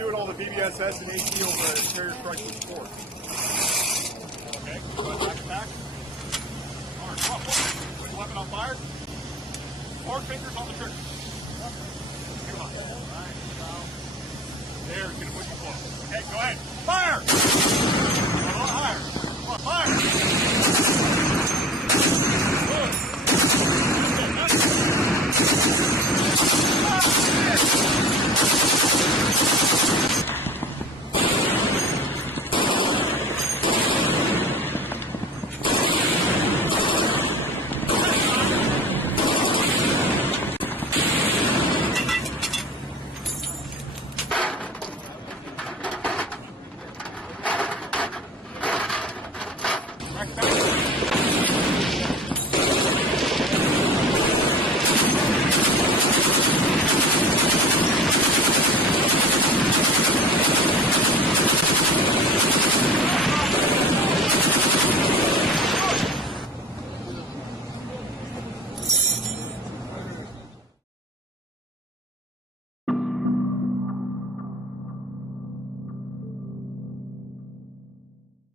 doing all the BBSS and AT over the carrier crisis support. Okay, go back to back. All right, come on, put the weapon on fire. 4 fingers on the trigger. Come on. All right, so there, it's going to push you forward. Okay, go ahead. Fire!